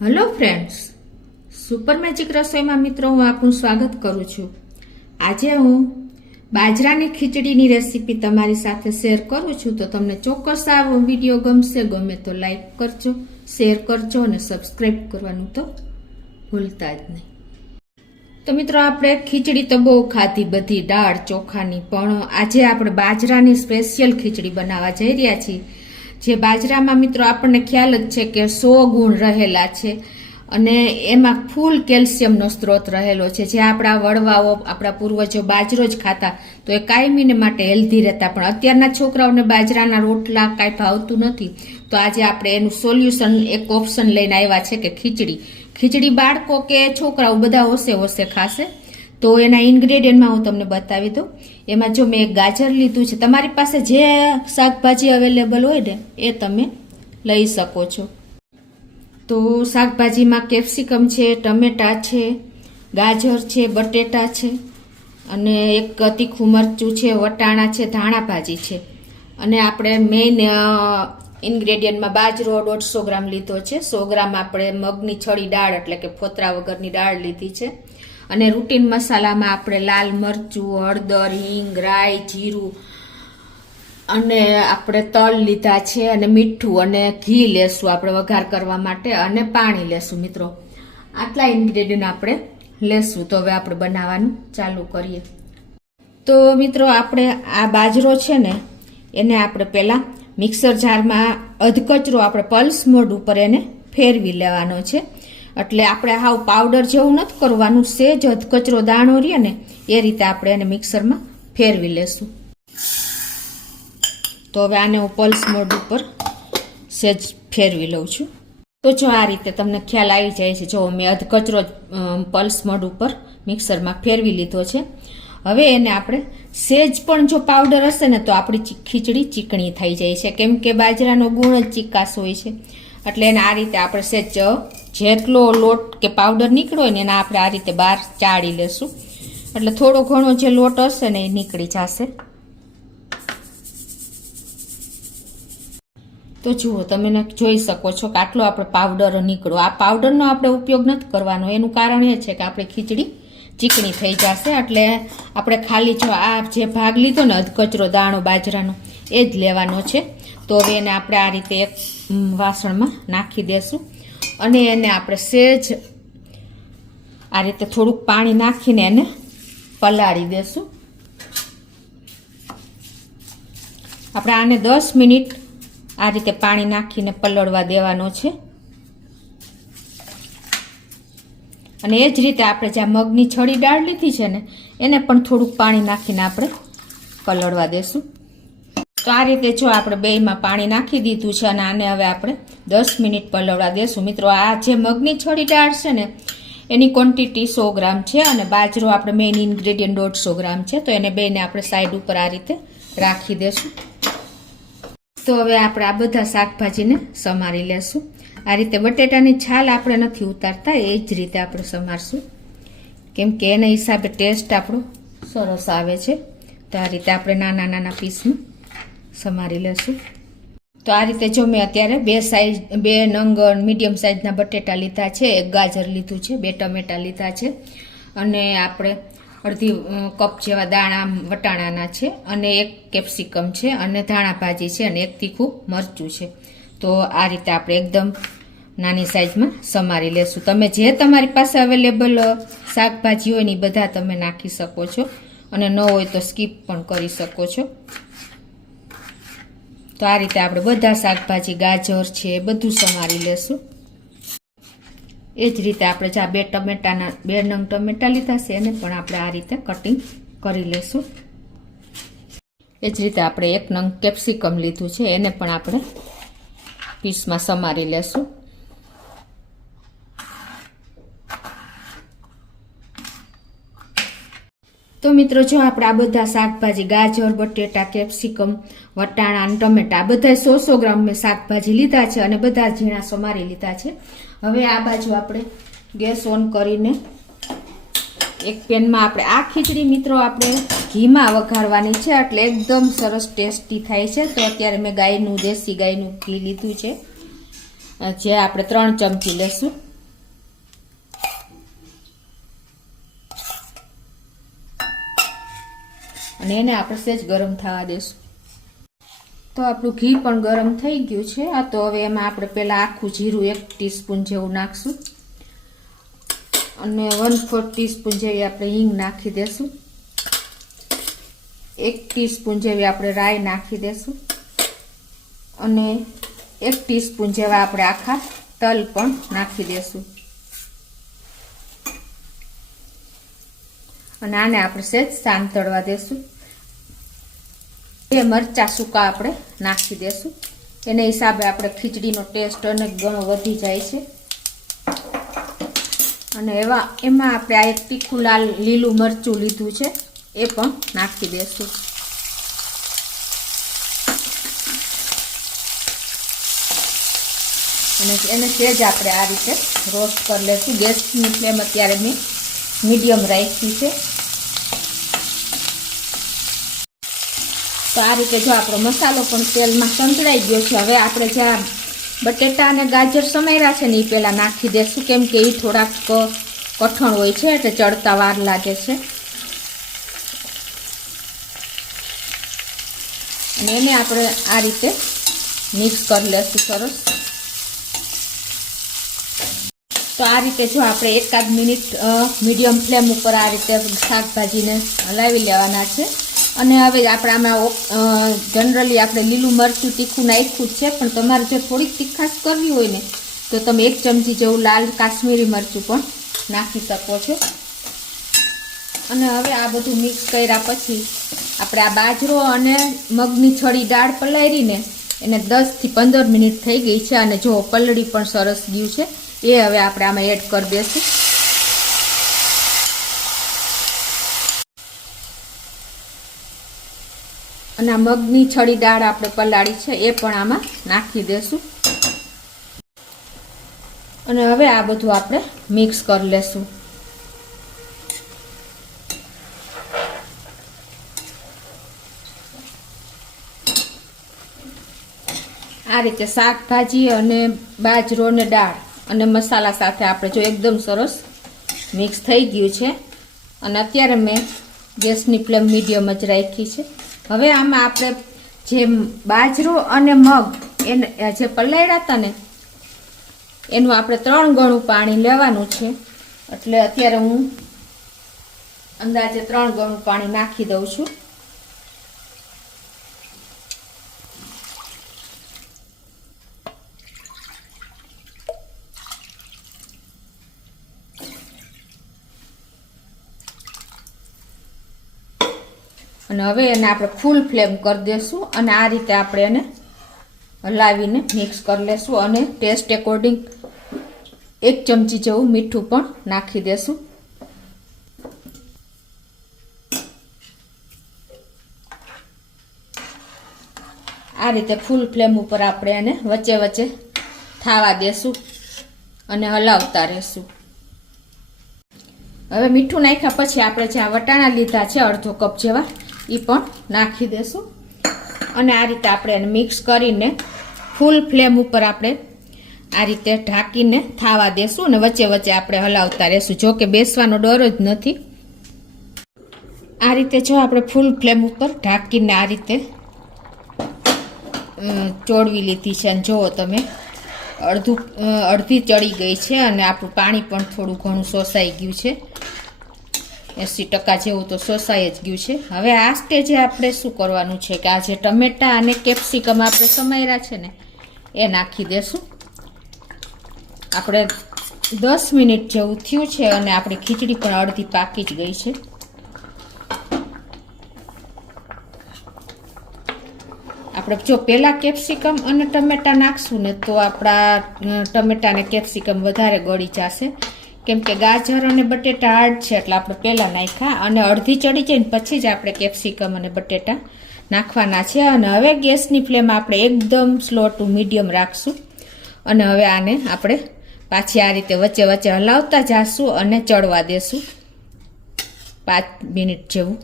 Hello friends, super magic રસોઈમાં મિત્રો હું આપનું સ્વાગત કરું છું। આજે હું બાજરાની ખીચડીની રેસીપી તમારી સાથે શેર કરું છું। તો તમને ચોક્કસ આ વિડીયો ગમશે, ગમે તો લાઈક કરજો, શેર કરજો અને સબસ્ક્રાઈબ કરવાનું તો ભૂલતા જ નહીં। તો મિત્રો આપણે ખીચડી તો બહુ ખાધી બધી દાળ ચોખાની, પણ આજે આપણે બાજરાની સ્પેશિયલ ખીચડી બનાવવા જઈ રહ્યા છીએ। જે બાજરામાં મિત્રો આપણને ખ્યાલ જ છે કે 100 ગુણ રહેલા છે અને એમાં ફૂલ કેલ્શિયમનો સ્ત્રોત રહેલો છે। જે આપણા વડવાઓ, આપણા પૂર્વજો બાજરો જ ખાતા તો એ કાયમીને માટે હેલ્ધી રહેતા, પણ અત્યારના છોકરાઓને બાજરાના રોટલા કાંઈ ભાવતું નથી। તો આજે આપણે એનું સોલ્યુશન, એક ઓપ્શન લઈને આવ્યા છે કે ખીચડી બાળકો કે છોકરાઓ બધા હોશે ખાશે। તો એના ઇન્ગ્રેડિયન્ટમાં હું તમને બતાવી દઉં। એમાં જો મેં એક ગાજર લીધું છે, તમારી પાસે જે શાકભાજી અવેલેબલ હોય ને એ તમે લઈ શકો છો। તો શાકભાજીમાં કેપ્સિકમ છે, ટમેટા છે, ગાજર છે, બટેટા છે અને એક તીખું મરચું છે, વટાણા છે, ધાણા ભાજી છે અને આપણે મેઇન ઇન્ગ્રેડિયન્ટમાં બાજરો 150 ગ્રામ લીધો છે। 100 ગ્રામ આપણે મગની છડી દાળ એટલે કે ફોતરા વગરની દાળ લીધી છે અને રૂટીન મસાલામાં આપણે લાલ મરચું, હળદર, હિંગ, રાઈ, જીરું અને આપણે તલ લીધા છે અને મીઠું અને ઘી લેશું આપણે વઘાર કરવા માટે અને પાણી લેશું। મિત્રો આટલા ઇન્ગ્રેડિયન્ટ આપણે લેશું। તો હવે આપણે બનાવવાનું ચાલુ કરીએ। તો મિત્રો આપણે આ બાજરો છે ને એને આપણે પહેલાં મિક્સર જારમાં અધકચરો આપણે પલ્સ મોડ ઉપર એને ફેરવી લેવાનો છે। એટલે આપણે હાવ પાવડર જેવું નથી કરવાનું, સેજ અધકચરો દાણો રહે ને એ રીતે આપણે એને મિક્સરમાં ફેરવી લેશું। તો હવે આને હું પલ્સ મોડ ઉપર સેજ ફેરવી લઉં છું। તો જો આ રીતે તમને ખ્યાલ આવી જાય છે। જો મેં અધકચરો પલ્સ મોડ ઉપર મિક્સરમાં ફેરવી લીધો છે। હવે એને આપણે સેજ પણ જો પાવડર હશે ને તો આપણી ખીચડી ચીકણી થઈ જાય છે, કેમ કે બાજરાનો ગુણ જ ચીકાશ હોય છે। એટલે એને આ રીતે આપણે સેજ જેટલો લોટ કે પાવડર નીકળ્યો હોય ને એને આપણે આ રીતે બહાર ચાળી લેશું, એટલે થોડો ઘણો જે લોટ હશે ને એ નીકળી જશે। તો જુઓ, તમે જોઈ શકો છો કે આટલો આપણે પાવડર નીકળ્યો। આ પાવડરનો આપણે ઉપયોગ નથી કરવાનો, એનું કારણ એ છે કે આપણી ખીચડી ચીકણી થઈ જશે। એટલે આપણે ખાલી જો આ જે ભાગ લીધો ને અધકચરો દાણો બાજરાનો એ જ લેવાનો છે। તો હવે એને આપણે આ રીતે એક વાસણમાં નાખી દેશું અને એને આપણે સેજ આ રીતે થોડુંક પાણી નાખીને એને પલાળી દેશું। આપણે આને 10 મિનિટ આ રીતે પાણી નાખીને પલળવા દેવાનો છે અને એ જ રીતે આપણે જ્યાં મગની છડી દાળ લીધી છે ને એને પણ થોડુંક પાણી નાખીને આપણે પલળવા દેશું। તો આ રીતે જો આપણે બેયમાં પાણી નાખી દીધું છે અને આને હવે આપણે 10 મિનિટ પલળવા દેશું। મિત્રો આ જે મગની છડી દાળ છે ને એની ક્વોન્ટિટી 100 ગ્રામ છે અને બાજરો આપણે મેઇન ઇન્ગ્રેડિયન્ટ 150 ગ્રામ છે। તો એને બેને આપણે સાઈડ ઉપર આ રીતે રાખી દેશું। તો હવે આપણે આ બધા શાકભાજીને સમારી લેશું। આ રીતે બટેટાની છાલ આપણે નથી ઉતારતા, એ જ રીતે આપણે સમારશું, કેમ કે એના હિસાબે ટેસ્ટ આપણો સરસ આવે છે। તો આ રીતે આપણે નાના નાના પીસમાં સમારી લેશું। તો આ રીતે જો મેં અત્યારે 2 નંગ મીડિયમ સાઇઝના બટેટા લીધા છે, 1 ગાજર લીધું છે, 2 ટમેટા લીધા છે અને આપણે અડધી કપ જેવા દાણા વટાણાના છે અને 1 કેપ્સિકમ છે અને ધાણા ભાજી છે અને 1 તીખું મરચું છે। તો આ રીતે આપણે એકદમ નાની સાઈઝમાં સમારી લેશું। તમે જે તમારી પાસે અવેલેબલ શાકભાજી હોય ને એ બધા તમે નાખી શકો છો અને ન હોય તો સ્કીપ પણ કરી શકો છો। તો આ રીતે આપણે બધા શાકભાજી, ગાજર છે એ બધું સમારી લેશું। એ જ રીતે આપણે જ્યાં 2 નંગ ટમેટા લીધા છે એને પણ આપણે આ રીતે કટિંગ કરી લેશું। એ જ રીતે આપણે 1 નંગ કેપ્સિકમ લીધું છે એને પણ આપણે પીસમાં સમારી લેશું। તો મિત્રો જો આપણે આ બધા શાકભાજી ગાજર, બટેટા, કેપ્સિકમ, વટાણા અને ટમેટા બધા 100 ગ્રામ મેં શાકભાજી લીધા છે અને બધા ઝીણા સમારી લીધા છે। હવે આ બાજુ આપણે ગેસ ઓન કરીને એક પેનમાં આપણે આ ખીચડી મિત્રો આપણે ઘીમાં વઘારવાની છે, એટલે એકદમ સરસ ટેસ્ટી થાય છે। તો અત્યારે મેં દેશી ગાયનું ઘી લીધું છે, જે આપણે 3 ચમચી લેશું। અને એને આપણે સહેજ ગરમ થવા દેશું. તો આપણું ઘી પણ ગરમ થઈ ગયું છે. આ તો હવે એમાં આપણે પહેલાં આખું જીરું 1 ટીસ્પૂન જેવું નાખશું અને 1/4 ટીસ્પૂન જેવી આપણે હિંગ નાખી દેશું. 1 ટીસ્પૂન જેવી આપણે રાઈ નાખી દેશું અને 1 ટીસ્પૂન જેવા આપણે આખા તલ પણ નાખી દેશું અને આને આપણે સહેજ સાંતળવા દેશું. 2 મરચાં સૂકા આપણે નાખી દેશું. એને હિસાબે આપણે ખીચડીનો ટેસ્ટ અનેક ગણો વધી જાય છે. અને એમાં આપણે આ એક તીખું લાલ લીલું મરચું લીધું છે એ પણ નાખી દેશું. અને એને સહેજ આપણે આ રીતે રોસ્ટ કરી લેશું. ગેસની ફ્લેમ અત્યારે મેં મીડિયમ રાખી છે. તો આ રીતે જો આપણો મસાલો પણ તેલમાં સંતળાઈ ગયો છે. હવે આપણે જે બટેટા અને ગાજર સમાર્યા છે ને એ પહેલાં નાખી દેશું, કેમ કે એ થોડાક કઠણ હોય છે એટલે ચડતા વાર લાગે છે. અને એને આપણે આ રીતે મિક્સ કરી લેશું સરસ. તો આ રીતે જો આપણે 1 મિનિટ મીડિયમ ફ્લેમ ઉપર આ રીતે શાકભાજીને હલાવી લેવાના છે. અને હવે આપણે આમાં જનરલી આપણે લીલું મરચું તીખું નાખ્યું જ છે, પણ તમારે જો થોડીક તીખાશ કરવી હોય ને તો તમે 1 ચમચી જેવું લાલ કાશ્મીરી મરચું પણ નાખી શકો છો. અને હવે આ બધું મિક્સ કર્યા પછી આપણે આ બાજરો અને મગની છડી દાળ પલાળીને એને 10 થી 15 મિનિટ થઈ ગઈ છે. અને જો પલળી પણ સરસ ગયું છે એ હવે આપણે આમાં એડ કરી દઈશું. અને આ મગની છડી દાળ આપણે પલાળી છે એ પણ આમાં નાખી દેશું. અને હવે આ બધું આપણે મિક્સ કરી લેશું. આ રીતે શાકભાજી અને બાજરો અને દાળ અને મસાલા સાથે આપણે જો એકદમ સરસ મિક્સ થઈ ગયું છે. અને અત્યારે મેં ગેસની ફ્લેમ મીડિયમ જ રાખી છે. હવે આમાં આપણે જે બાજરો અને મગ એને જે પલાળ્યા હતા ને એનું આપણે 3 ગણું પાણી લેવાનું છે. એટલે અત્યારે હું અંદાજે 3 ગણું પાણી નાખી દઉં છું. અને હવે એને આપણે ફૂલ ફ્લેમ કરી દઈશું અને આ રીતે આપણે એને હલાવીને મિક્સ કરી લેશું. અને ટેસ્ટ એકોર્ડિંગ 1 ચમચી જેવું મીઠું પણ નાખી દેશું. આ રીતે ફૂલ ફ્લેમ ઉપર આપણે એને વચ્ચે વચ્ચે થાવા દેશું અને હલાવતા રહેશું. હવે મીઠું નાખ્યા પછી આપણે જે વટાણા લીધા છે અડધો કપ જેવા એ પણ નાખી દેશું. અને આ રીતે આપણે એને મિક્સ કરીને ફૂલ ફ્લેમ ઉપર આપણે આ રીતે ઢાંકીને થાવા દેશું અને વચ્ચે વચ્ચે આપણે હલાવતા રહેશું. જો કે બેસવાનો ડર જ નથી. આ રીતે જો આપણે ફૂલ ફ્લેમ ઉપર ઢાંકીને આ રીતે ચોળવી લીધી છે. અને જુઓ તમે અડધી ચડી ગઈ છે અને આપણું પાણી પણ થોડું ઘણું શોષાઈ ગયું છે. 80% જેવું તો શોષાઈ જ ગયું છે. હવે આ સ્ટેજે આપણે શું કરવાનું છે કે આ જે ટમેટા અને કેપ્સિકમ આપણે સમાર્યા છે ને એ નાખી દેશું. આપણે 10 મિનિટ જેવું થયું છે અને આપણી ખીચડી પણ અડધી પાકી જ ગઈ છે. આપણે જો પહેલાં કેપ્સિકમ અને ટમેટા નાખશું ને તો આપણા ટમેટા અને કેપ્સિકમ વધારે ગળી જશે, કેમ કે ગાજર અને બટેટા હાર્ડ છે એટલે આપણે પહેલાં નાખ્યા અને અડધી ચડી જાય ને પછી જ આપણે કેપ્સિકમ અને બટેટા નાખવાના છે. અને હવે ગેસની ફ્લેમ આપણે એકદમ સ્લો ટુ મીડિયમ રાખશું. અને હવે આને આપણે પાછી આ રીતે વચ્ચે વચ્ચે હલાવતા જઈશું અને ચડવા દેશું 5 મિનિટ જેવું.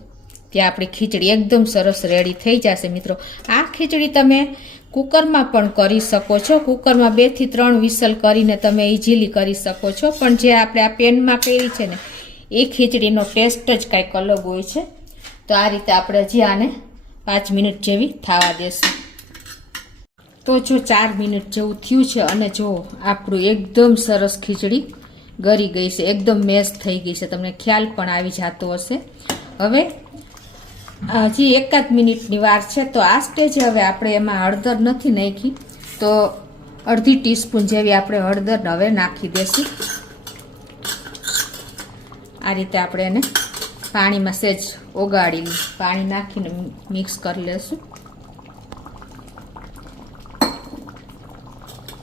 ત્યાં આપણી ખીચડી એકદમ સરસ રેડી થઈ જશે. મિત્રો આ ખીચડી તમે કુકરમાં પણ કરી શકો છો. કુકરમાં 2 થી 3 વિસલ કરીને તમે ઇઝીલી કરી શકો છો. પણ જે આપણે આ પેનમાં કરી છે ને એ ખીચડીનો ટેસ્ટ જ કંઈક અલગ હોય છે. તો આ રીતે આપણે હજી આને 5 મિનિટ જેવી થવા દેશું. તો જો 4 મિનિટ જેવું થયું છે અને જો આપણું એકદમ સરસ ખીચડી ગળી ગઈ છે, એકદમ મેશ થઈ ગઈ છે, તમને ખ્યાલ પણ આવી જતો હશે. હવે હજી 1 મિનિટની વાર છે, તો આ સ્ટેજે હવે આપણે એમાં હળદર નથી નાખી, તો અડધી ટીસ્પૂન જેવી આપણે હળદર હવે નાખી દેશું. આ રીતે આપણે એને પાણીમાં સહેજ ઓગાળી પાણી નાખીને મિક્સ કરી લેશું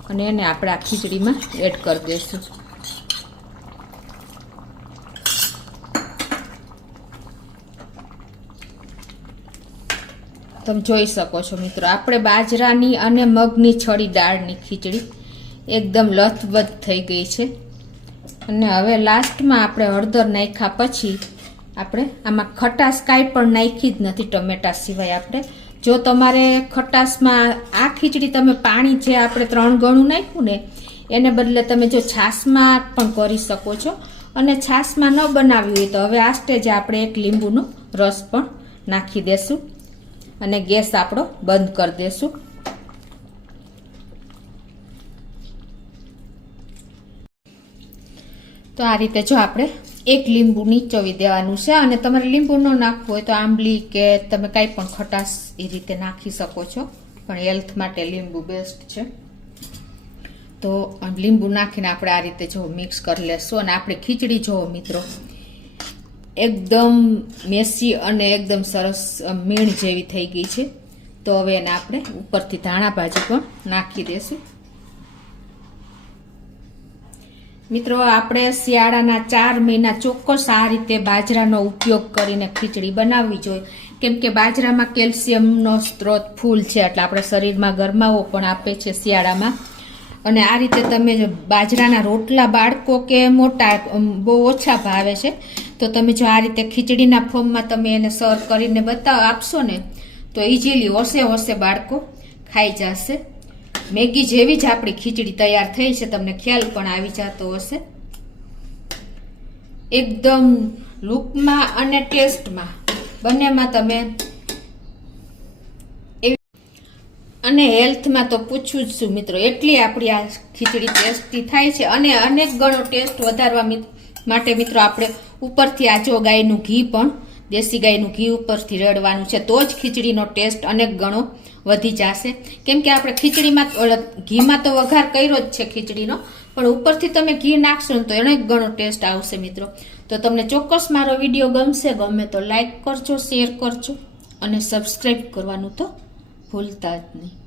અને એને આપણે આ ખીચડીમાં એડ કરી દઈશું. તમે જોઈ શકો છો મિત્રો, આપણે બાજરાની અને મગની છડી દાળની ખીચડી એકદમ લથબથ થઈ ગઈ છે. અને હવે લાસ્ટમાં આપણે હળદર નાખ્યા પછી આપણે આમાં ખટાશ કાંઈ પણ નાખી જ નથી ટમેટા સિવાય. આપણે જો તમારે ખટાશમાં આ ખીચડી તમે પાણી જે આપણે 3 ગણું નાખ્યું ને એને બદલે તમે જો છાશમાં પણ કરી શકો છો, અને છાશમાં ન બનાવ્યું હોય તો હવે આ સ્ટેજે આપણે 1 લીંબુનો રસ પણ નાખી દેશું અને ગેસ આપણો બંધ કરી દેશું. તો આ રીતે જો આપણે 1 લીંબુ નીચોવી દેવાનું છે, અને તમારે લીંબુ ન નાખવું હોય તો આંબલી કે તમે કાંઈ પણ ખટાશ એ રીતે નાખી શકો છો, પણ હેલ્થ માટે લીંબુ બેસ્ટ છે. તો લીંબુ નાખીને આપણે આ રીતે જો મિક્સ કરી લેશું. અને આપણે ખીચડી જોવો મિત્રો, એકદમ મેસી અને એકદમ સરસ મીણ જેવી થઈ ગઈ છે. તો હવે એને આપણે ઉપરથી ધાણા ભાજી પણ નાખી દેશું. મિત્રો, આપણે શિયાળાના 4 મહિના ચોક્કસ આ રીતે બાજરાનો ઉપયોગ કરીને ખીચડી બનાવવી જોઈએ, કેમ કે બાજરામાં કેલ્શિયમનો સ્ત્રોત ફૂલ છે, એટલે આપણે શરીરમાં ગરમાવો પણ આપે છે શિયાળામાં. અને આ રીતે તમે બાજરાના રોટલા બાળકો કે મોટા બહુ ઓછા ભાવે છે, તો તમે જો આ રીતે ખીચડીના ફોર્મમાં તમે એને સર્વ કરીને આપશો ને તો ઇઝીલી હોશે બાળકો ખાઈ જશે. મેગી જેવી જ આપણી ખીચડી તૈયાર થઈ છે, તમને ખ્યાલ પણ આવી જતો હશે. એકદમ લુકમાં અને ટેસ્ટમાં બંનેમાં તમે અને હેલ્થમાં તો પૂછવું જ શું મિત્રો, એટલી આપણી આ ખીચડી ટેસ્ટી થાય છે. અને અનેક ગણો ટેસ્ટ વધારવા માટે મિત્રો આપણે ઉપરથી આ જો ગાયનું ઘી પણ, દેશી ગાયનું ઘી ઉપરથી રેડવાનું છે, તો જ ખીચડીનો ટેસ્ટ અનેક ગણો વધી જશે. કેમ કે આપણે ખીચડીમાં ઘીમાં તો વઘાર કર્યો જ છે ખીચડીનો, પણ ઉપરથી તમે ઘી નાખશો ને તો અનેક ગણો ટેસ્ટ આવશે મિત્રો. તો તમને ચોક્કસ મારો વિડીયો ગમે તો લાઈક કરજો, શેર કરજો અને સબસ્ક્રાઈબ કરવાનું તો ભૂલતા જ નહીં.